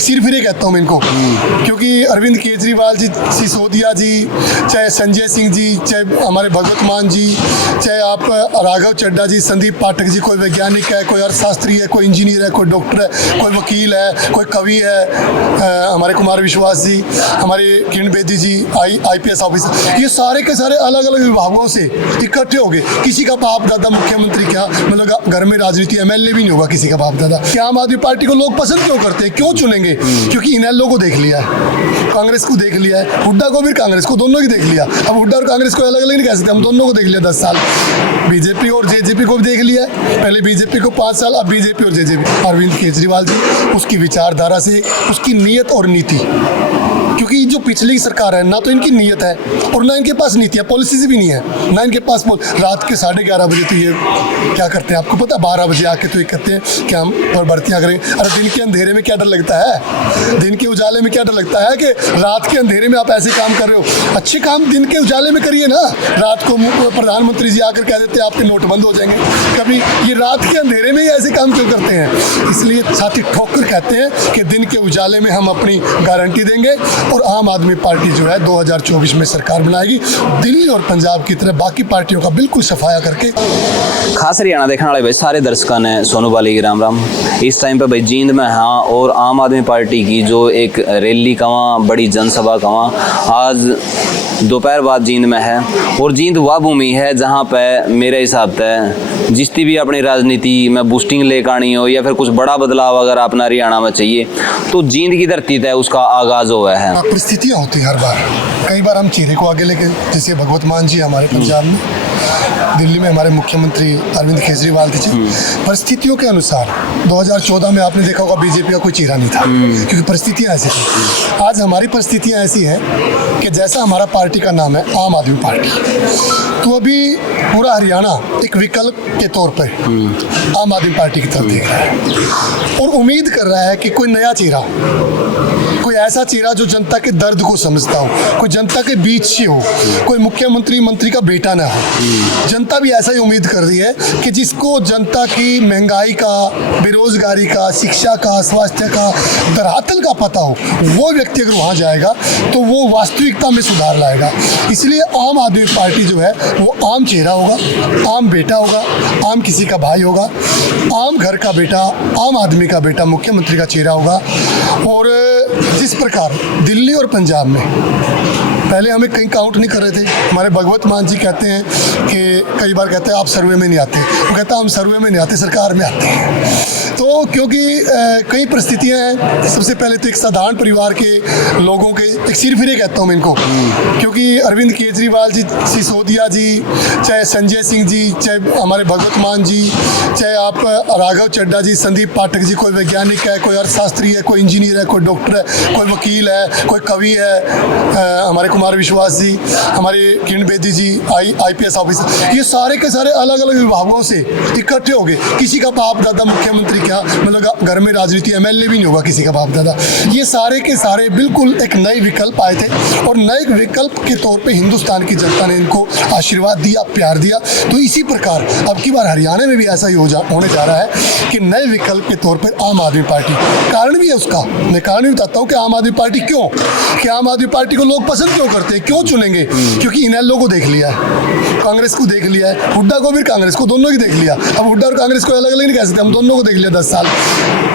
एक सिरफिरे कहता हूँ मैं इनको, क्योंकि अरविंद केजरीवाल जी, सिसोदिया जी, चाहे संजय सिंह जी, चाहे हमारे भगवत मान जी, चाहे आप राघव चड्ढा जी, संदीप पाठक जी, कोई वैज्ञानिक है, कोई अर्थशास्त्री है, कोई इंजीनियर है, कोई डॉक्टर है, कोई वकील है, कोई कवि है, हमारे कुमार विश्वास जी, हमारे किरण बेदी जी, IPS ऑफिसर, ये सारे के सारे अलग अलग विभागों से इकट्ठे हो गए। किसी का बाप दादा मुख्यमंत्री, क्या मतलब घर में राजनीति MLA भी नहीं होगा किसी का बाप दादा। क्या आम आदमी पार्टी को लोग पसंद क्यों करते हैं, क्यों चुनेंगे? क्योंकि इनेलो को देख लिया है, कांग्रेस को देख लिया है, हुड्डा को भी कांग्रेस को, दोनों की देख लिया। अब हुड्डा और कांग्रेस को अलग अलग नहीं कह सकते, हम दोनों को देख लिया 10 साल। बीजेपी और JJP को भी देख लिया है, पहले बीजेपी को 5 साल, अब बीजेपी और JJP। अरविंद केजरीवाल जी, उसकी विचारधारा से, उसकी नीयत और नीति, क्योंकि जो पिछली सरकार है ना तो इनकी नीयत है और ना इनके पास नीति है, पॉलिसीज भी नहीं है ना इनके पास। रात के 11:30 बजे तो ये क्या करते हैं आपको पता है? 12 बजे आके तो ये कहते हैं कि हम भर्तियाँ करेंगे। अरे दिन के अंधेरे में क्या डर लगता है? दिन के उजाले में क्या डर लगता है कि रात के अंधेरे में आप ऐसे काम कर रहे हो? अच्छे काम दिन के उजाले में करिए ना। रात को प्रधानमंत्री जी आकर कह देते हैं आपके नोट बंद हो जाएंगे, कभी ये रात के अंधेरे में ही ऐसे काम क्यों करते हैं? इसलिए साथी ठोकर कहते हैं कि दिन के उजाले में हम अपनी गारंटी देंगे और आम आदमी पार्टी जो है 2024 में सरकार बनाएगी, दिल्ली और पंजाब की तरह बाकी पार्टियों का बिल्कुल सफाया करके। खास हरियाणा देखने वाले भाई सारे दर्शकों ने सोनू बाली की राम राम। इस टाइम पे भाई जींद में हाँ, और आम आदमी पार्टी की जो एक रैली कवा, बड़ी जनसभा कवा, आज दोपहर बाद जींद में है। और जींद वह भूमि है जहाँ पे मेरे हिसाब से जिसकी भी अपनी राजनीति में बूस्टिंग लेकर आनी हो या फिर कुछ बड़ा बदलाव अगर अपना हरियाणा में चाहिए तो जींद की धरती तय उसका आगाज हुआ है। परिस्थितियाँ होती हर बार, कई बार हम चेहरे को आगे लेके, जैसे भगवत मान जी हमारे पंजाब में, दिल्ली में हमारे मुख्यमंत्री अरविंद केजरीवाल जी, परिस्थितियों के अनुसार 2014 में आपने देखा होगा बीजेपी का कोई चेहरा नहीं था, क्योंकि परिस्थितियाँ ऐसी थी। आज हमारी परिस्थितियाँ ऐसी हैं कि जैसा हमारा पार्टी का नाम है आम आदमी पार्टी, तो अभी पूरा हरियाणा एक विकल्प के तौर पर आम आदमी पार्टी की तरफ देख रहा है और उम्मीद कर रहा है कि कोई नया चेहरा, कोई ऐसा चेहरा जो जनता के दर्द को समझता हो, कोई जनता के बीच से हो, कोई मुख्यमंत्री मंत्री का बेटा ना हो। जनता भी ऐसा ही उम्मीद कर रही है कि जिसको जनता की महंगाई का, बेरोजगारी का, शिक्षा का, स्वास्थ्य का, धरातल का पता हो, वो व्यक्ति अगर वहाँ जाएगा तो वो वास्तविकता में सुधार लाएगा। इसलिए आम आदमी पार्टी जो है वो आम चेहरा होगा, आम बेटा होगा, आम किसी का भाई होगा, आम घर का बेटा, आम आदमी का बेटा मुख्यमंत्री का चेहरा होगा। और जिस प्रकार दिल्ली और पंजाब में पहले हमें कहीं काउंट नहीं कर रहे थे, हमारे भगवत मान जी कहते हैं कि कई बार कहते हैं आप सर्वे में नहीं आते, वो कहता है हम सर्वे में नहीं आते, सरकार में आते हैं। तो क्योंकि कई परिस्थितियां हैं, सबसे पहले तो एक साधारण परिवार के लोगों के एक सिरफिरे कहता हूँ मैं इनको, क्योंकि अरविंद केजरीवाल जी, सिसोदिया जी, चाहे संजय सिंह जी, चाहे हमारे भगवत मान जी, चाहे आप राघव चड्ढा जी, संदीप पाठक जी, कोई वैज्ञानिक है, कोई अर्थशास्त्री है, कोई इंजीनियर है, कोई डॉक्टर है, कोई वकील है, कोई कवि है, हमारे कुमार विश्वास जी, हमारे किरण बेदी जी, IPS ऑफिसर, ये सारे के सारे अलग अलग विभागों से इकट्ठे हो गए। किसी का बाप दादा मुख्यमंत्री, क्या मतलब घर में राजनीति MLA भी नहीं होगा किसी का बाप दादा। ये सारे के सारे बिल्कुल एक नए विकल्प आए थे और नए विकल्प के तौर पे हिंदुस्तान की जनता ने इनको आशीर्वाद दिया, प्यार दिया। तो इसी प्रकार अब की बार हरियाणा में भी ऐसा ही होने जा रहा है कि नए विकल्प के तौर पर आम आदमी पार्टी, कारण भी है उसका, मैं कारण भी बताता हूँ कि आम आदमी पार्टी क्यों, कि आम आदमी पार्टी को लोग पसंद क्यों करते हैं, क्यों चुनेंगे? क्योंकि इनेलो को देख लिया है, कांग्रेस को देख लिया है, हुड्डा को भी कांग्रेस को, दोनों की देख लिया। अब हुड्डा और कांग्रेस को अलग अलग नहीं कह सकते, हम दोनों को देख लिया 10 साल।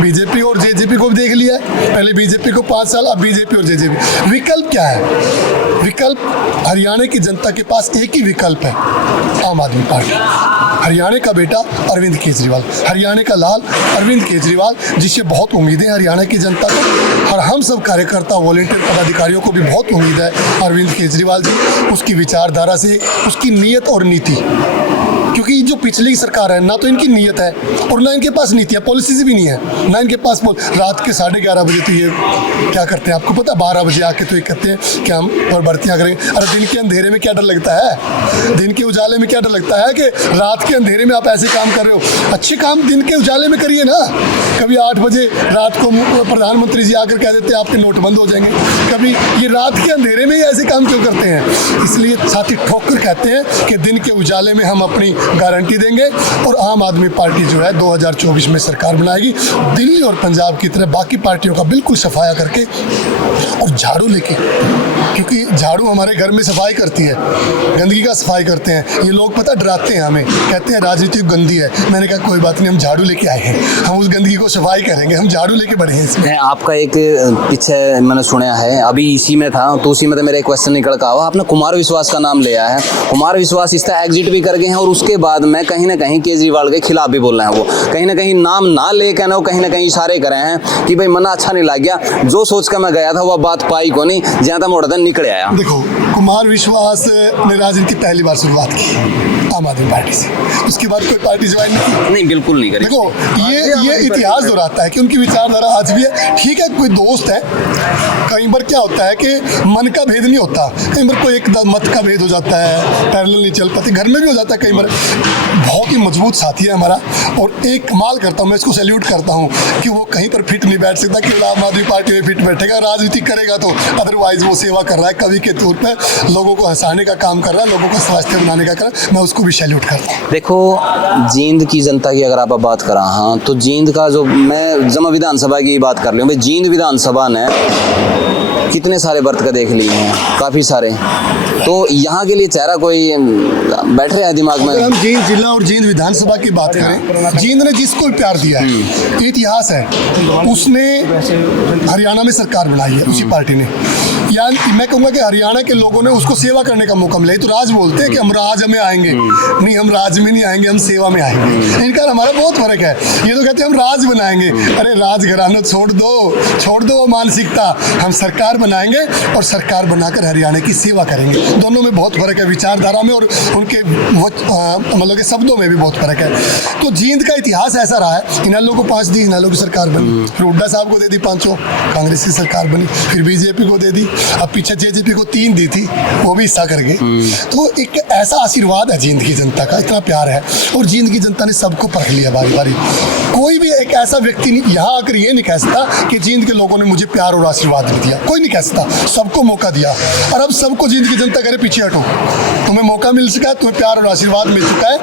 बीजेपी और JJP को भी देख लिया है, पहले बीजेपी को 5 साल, अब बीजेपी और JJP। विकल्प क्या है? विकल्प हरियाणा की जनता के पास एक ही विकल्प है, आम आदमी पार्टी। हरियाणा का बेटा अरविंद केजरीवाल, हरियाणा का लाल अरविंद केजरीवाल, जिससे बहुत उम्मीदें हरियाणा की जनता को और हम सब कार्यकर्ता, वॉलंटियर, पदाधिकारियों को भी बहुत उम्मीद है अरविंद केजरीवाल जी, उसकी विचारधारा से, उसकी नीयत और नीति, क्योंकि जो पिछली सरकार है ना तो इनकी नीयत है और ना इनके पास नीति है, पॉलिसीज भी नहीं है ना इनके पास। रात के 11:30 बजे तो ये क्या करते हैं आपको पता है? 12 बजे आके तो ये कहते हैं कि हम भर्तियाँ करेंगे। अरे दिन के अंधेरे में क्या डर लगता है? दिन के उजाले में क्या डर लगता है कि रात के अंधेरे में आप ऐसे काम कर रहे हो? अच्छे काम दिन के उजाले में करिए ना। कभी 8 बजे रात को प्रधानमंत्री जी आकर कह देते हैं आपके नोट बंद हो जाएंगे, कभी ये रात के अंधेरे में ही ऐसे काम क्यों करते हैं? इसलिए साथी ठोकर कहते हैं कि दिन के उजाले में हम अपनी गारंटी देंगे और आम आदमी पार्टी जो है 2024 में सरकार बनाएगी, दिल्ली और पंजाब की तरह बाकी पार्टियों का बिल्कुल सफाया करके और झाड़ू लेके, क्योंकि झाड़ू हमारे घर में सफाई करती है, गंदगी का सफाई करते हैं। ये लोग पता डराते हैं हमें, कहते हैं राजनीति गंदी है। मैंने कहा कोई बात नहीं, हम झाड़ू लेके आए हैं, हम उस गंदगी को सफाई करेंगे, हम झाड़ू लेके बढ़े हैं इसमें। आपका एक पीछे मैंने सुना है, अभी इसी में था तो उसी में तो मेरा एक क्वेश्चन निकल का हुआ, आपने कुमार विश्वास का नाम लिया है। कुमार विश्वास इसका एग्जिट भी कर गए हैं और उसके बाद में कहीं ना कहीं केजरीवाल के खिलाफ भी बोल रहे हैं। वो कहीं ना कहीं नाम ना लेकर ना, वो कहीं ना कहीं इशारे कर रहे हैं कि भाई मना अच्छा नहीं लग गया, जो सोच कर मैं गया था वह बात पाई को नहीं, जहाँ तक मोड़ दिन निकल आया। देखो, कुमार विश्वास ने राजनीति पहली बार शुरुआत की आम आदमी पार्टी से, उसके बाद कोई पार्टी ज्वाइन नहीं की। नहीं, बिल्कुल नहीं करी। देखो, ये इतिहास दोहराता है कि उनकी विचारधारा आज भी है। ठीक है, कोई दोस्त है, कई बार क्या होता है कि मन का भेद नहीं होता, कई बार कोई एक मत का भेद हो जाता है, पैरेलल नहीं चल पाते, घर में भी हो जाता है कई बार। बहुत ही मजबूत साथी है हमारा और एक कमाल करता हूँ मैं, इसको सैल्यूट करता हूँ कि वो कहीं पर फिट नहीं बैठ सकता, केवल आम आदमी पार्टी में फिट बैठेगा, राजनीति करेगा तो अदरवाइज वो सेवा कर रहा है, कवि के तौर पर लोगों को हंसाने का काम कर रहा है, लोगों का स्वास्थ्य बनाने का कर रहा है, मैं उसको भी सैल्यूट करता हूँ। देखो, जींद की जनता की अगर आप बात करा, हाँ, तो जींद का जो मैं जमा विधानसभा की बात कर रही हूँ, जींद विधानसभा ने कितने सारे वर्त का देख लिए हैं, काफ़ी सारे, तो यहाँ के लिए चेहरा कोई बैठ रहा है दिमाग में। अगर हम जींद जिला और जींद विधानसभा की बात करें, जींद ने जिसको भी प्यार दिया है, इतिहास है, उसने हरियाणा में सरकार बनाई है उसी पार्टी ने। या मैं कहूँगा कि हरियाणा के लोगों ने उसको सेवा करने का मौका मिला। तो राज बोलते हैं कि हम राज में आएंगे, नहीं, हम राज में नहीं आएंगे, हम सेवा में आएंगे। इनका हमारा बहुत फर्क है। ये तो कहते हैं हम राज बनाएंगे, अरे राज घराना छोड़ दो वो मानसिकता, हम सरकार बनाएंगे और सरकार बनाकर हरियाणा की सेवा करेंगे। दोनों में बहुत फर्क है, विचारधारा में और उनके मतलब के शब्दों में भी बहुत फर्क है। तो जींद का इतिहास ऐसा रहा है, इनालों को 5 दी, इनालों की सरकार बनी, फिर हुड्डा साहब को दे दी 500, कांग्रेस की सरकार बनी, फिर बीजेपी को दे दी, अब पीछे जेजेपी को 3 दी थी, वो भी हिस्सा कर गए। तो एक ऐसा आशीर्वाद है जींद की जनता का, इतना प्यार है और जींद की जनता ने सबको परख लिया बारी बारी। कोई भी एक ऐसा व्यक्ति यहाँ आकर ये नहीं कह सकता कि जींद के लोगों ने मुझे प्यार और आशीर्वाद नहीं दिया, कोई नहीं कह सकता, सबको मौका दिया। और अब सबको जींद की जनता करे पीछे हटो, तुम्हें मौका मिल चुका है, तुम्हें प्यार और आशीर्वाद मिल चुका है।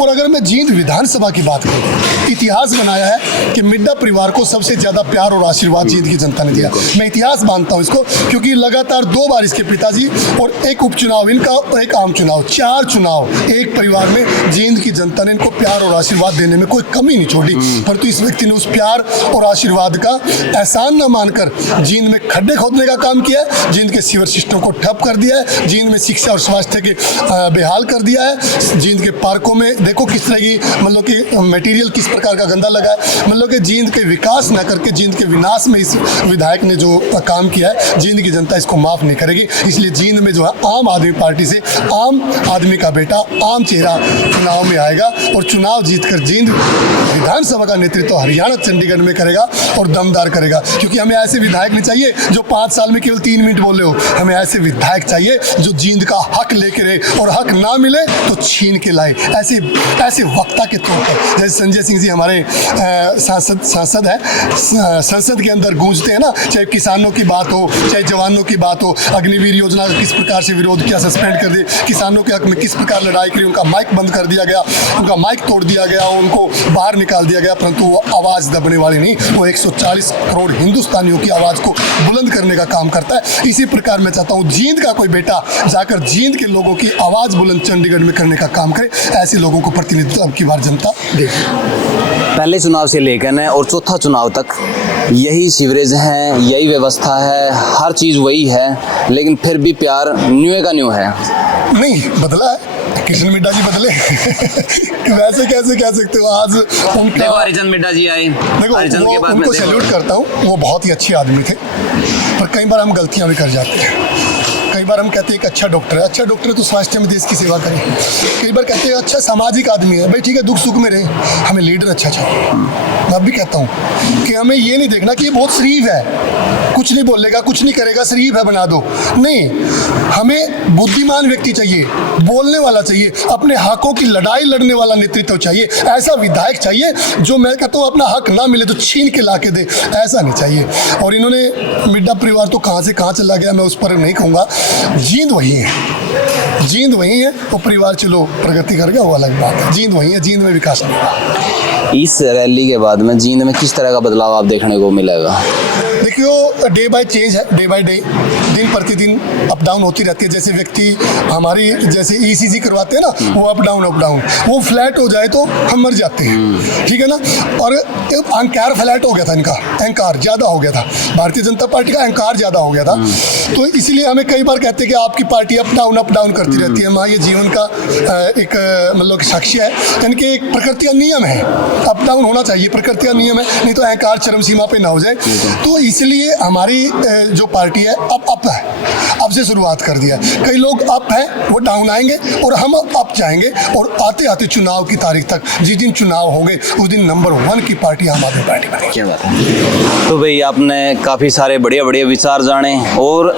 और अगर मैं जींद विधानसभा की बात करूँ, इतिहास बनाया है कि मिड्डा परिवार को सबसे ज़्यादा प्यार और आशीर्वाद जींद की जनता ने दिया। मैं इतिहास मानता हूँ इसको, क्योंकि लगातार 2 बार इसके पिताजी और एक उपचुनाव इनका और एक आम चुनाव, 4 चुनाव एक परिवार में जींद की जनता ने इनको प्यार और आशीर्वाद देने में कोई कमी नहीं छोड़ी। परंतु इस व्यक्ति ने उस प्यार और आशीर्वाद का एहसान न मानकर जींद में खड्डे खोदने का काम किया है, जींद के सीवर सिस्टम को ठप कर दिया है, जींद में शिक्षा और स्वास्थ्य के बेहाल कर दिया है। जींद के पार्कों में देखो किस तरह की मतलब कि मटेरियल किस प्रकार का गंदा लगा है। मतलब कि जींद के विकास न करके जींद के विनाश में इस विधायक ने जो काम किया है, जींद की जनता इसको माफ़ नहीं करेगी। इसलिए जींद में जो है आम आदमी पार्टी से आम आदमी का बेटा, आम चेहरा चुनाव में आएगा और चुनाव जीतकर जींद विधानसभा का नेतृत्व हरियाणा चंडीगढ़ में करेगा और दमदार करेगा। क्योंकि हमें ऐसे विधायक नहीं चाहिए जो 5 साल में केवल 3 मिनट बोले हो, हमें ऐसे विधायक चाहिए जो जींद का हक लेके रहे और हक ना मिले तो छीन के लाए। ऐसे वक्ता के तौर पर जैसे संजय सिंह जी हमारे सांसद है, संसद के अंदर गूंजते हैं ना, चाहे किसानों की बात हो, चाहे जवानों की बात हो, अग्निवीर योजना का किस प्रकार से विरोध किया, सस्पेंड कर दिए, किसानों के हक में किस प्रकार लड़ाई करी, उनका माइक बंद कर दिया गया, उनका माइक तोड़ दिया गया, उनको बाहर निकाल दिया गया, परंतु वो आवाज़ दबने वाली नहीं, वो 140 करोड़ हिंदुस्तानियों की आवाज़ को बुलंद करने का काम करता है। इसी प्रकार मैं चाहता हूँ जींद का कोई बेटा जाकर जींद के लोगों की आवाज़ बुलंद चंडीगढ़ में करने का काम करे। ऐसे लोगों को प्रतिनिधित्व अब की बार जनता देगी। पहले चुनाव से लेकर न और चौथा चुनाव तक यही सीवरेज है, यही व्यवस्था है, हर चीज़ वही है, लेकिन फिर भी प्यार न्यू का न्यू है। नहीं बदला है, कृष्ण मिड्डा जी बदले वैसे कैसे कह सकते हो। आज उनका हरिचंद मिड्डा जी आए, देखो वो उनको सैल्यूट करता हूँ, वो बहुत ही अच्छे आदमी थे, पर कई बार हम गलतियाँ भी कर जाते हैं। कई बार हम कहते हैं कि अच्छा डॉक्टर है, अच्छा डॉक्टर है तो स्वास्थ्य में देश की सेवा करे। कई बार कहते हैं अच्छा सामाजिक आदमी है, भाई ठीक है दुख सुख में रहे, हमें लीडर अच्छा चाहिए। मैं अब भी कहता हूँ कि हमें ये नहीं देखना कि ये बहुत शरीफ है, कुछ नहीं बोलेगा, कुछ नहीं करेगा, शरीफ है बना दो, नहीं, हमें बुद्धिमान व्यक्ति चाहिए, बोलने वाला चाहिए, अपने हकों की लड़ाई लड़ने वाला नेतृत्व चाहिए। ऐसा विधायक चाहिए जो मैं कहता हूँ अपना हक ना मिले तो छीन के ला के दे, ऐसा नहीं चाहिए। और इन्होंने मिड्डा परिवार तो कहाँ से कहाँ चला गया मैं उस पर नहीं कहूँगा, जींद वही है, जींद वही है। वो परिवार चलो प्रगति कर गया वो अलग बात है, जींद वही है, जींद में विकास नहीं हुआ। इस रैली के बाद में जींद में किस तरह का बदलाव आप देखने को मिलेगा? देखियो, डे बाय चेंज है, डे बाय डे, दिन प्रतिदिन अप डाउन होती रहती है। जैसे व्यक्ति हमारी जैसे ईसीजी करवाते हैं ना, वो अप डाउन, वो फ्लैट हो जाए तो हम मर जाते हैं, ठीक है ना। और अहंकार फ्लैट हो गया था इनका, अहंकार ज़्यादा हो गया था, भारतीय जनता पार्टी का अहंकार ज़्यादा हो गया था। तो इसलिए हमें कई बार कहते हैं कि आपकी पार्टी अप डाउन करती रहती है। हाँ, ये जीवन का एक मतलब कि साक्ष्य है, यानी कि एक प्रकृति का नियम है, अप डाउन होना चाहिए, प्रकृति का नियम है, नहीं तो अहंकार चरम सीमा पे ना हो जाए। तो इसलिए हमारी जो पार्टी है अप है, अब से शुरुआत कर दिया। कई लोग अप हैं, वो डाउन आएंगे और हम अप जाएंगे, और आते आते चुनाव की तारीख तक जिस दिन चुनाव होंगे उस दिन नंबर 1 की पार्टी आम आदमी पार्टी बनेगी। क्या बात है। तो भाई आपने काफ़ी सारे बढ़िया बढ़िया विचार जाने, और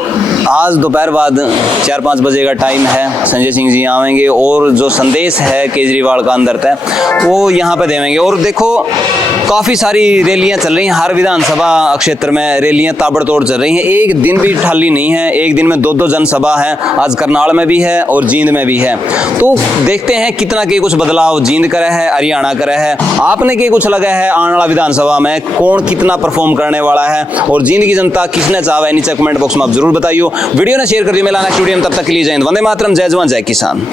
आज दोपहर बाद 4-5 बजे का टाइम है, संजय सिंह जी आवेंगे और जो संदेश है केजरीवाल का अंदर तय वो यहाँ पे देवेंगे। और देखो काफ़ी सारी रैलियाँ चल रही हैं, हर विधानसभा क्षेत्र में रैलियाँ ताबड़तोड़ चल रही हैं, एक दिन भी खाली नहीं है, एक दिन में 2-2 जनसभा है। आज करनाल में भी है और जींद में भी है। तो देखते हैं कितना के कुछ बदलाव जींद करे है, हरियाणा करे है, आपने के कुछ लगा है आने वाला विधानसभा में कौन कितना परफॉर्म करने वाला है, और जींद की जनता किसने चाहा है, नीचे कमेंट बॉक्स में आप जरूर बताइए। वीडियो ने शेयर कर दिया। मिलाना स्टूडियो में, तब तक के लिए जय हिंद, वंदे मातरम, जय जवान जय किसान।